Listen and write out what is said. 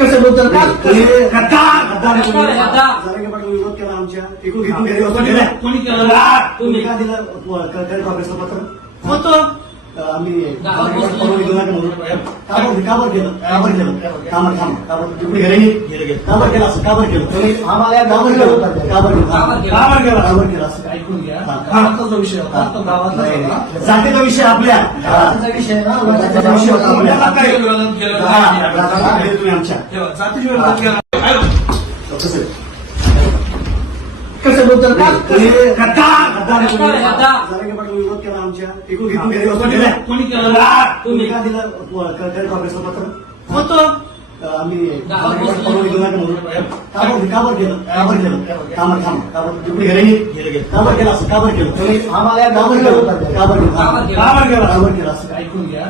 कशाबद्दल विरोध केला आमच्या एकूण घेऊन घरी कोणी केलं? तुम्ही का दिलं काँग्रेसचं पत्र होतं आम्ही परवानगी देऊ नका म्हणून काबर केलं तिकडे घरी काबर केलं असं काबर केलं तुम्ही आम्हाला काबर केलं असं ऐकून घ्या. गावाचा विषय होता तो गावातला होता. जातीचा विषय आपल्या विषय जातीचा विषय होता आपल्याला काय विरोध केला? तुम्ही आमच्या जातीच्या विरोधात केला. कशाबद्दल विरोध केला आमच्या एकूण घेऊन घरी कोणी केलं? तुम्ही का दिलं काँग्रेसचं पत्र होतं आम्ही परवानगी देऊ नका म्हणून काबर केलं तिकडे घरी काबर केलं असं काबर केलं तुम्ही आम्हाला काबर केलं असं ऐकून घ्या.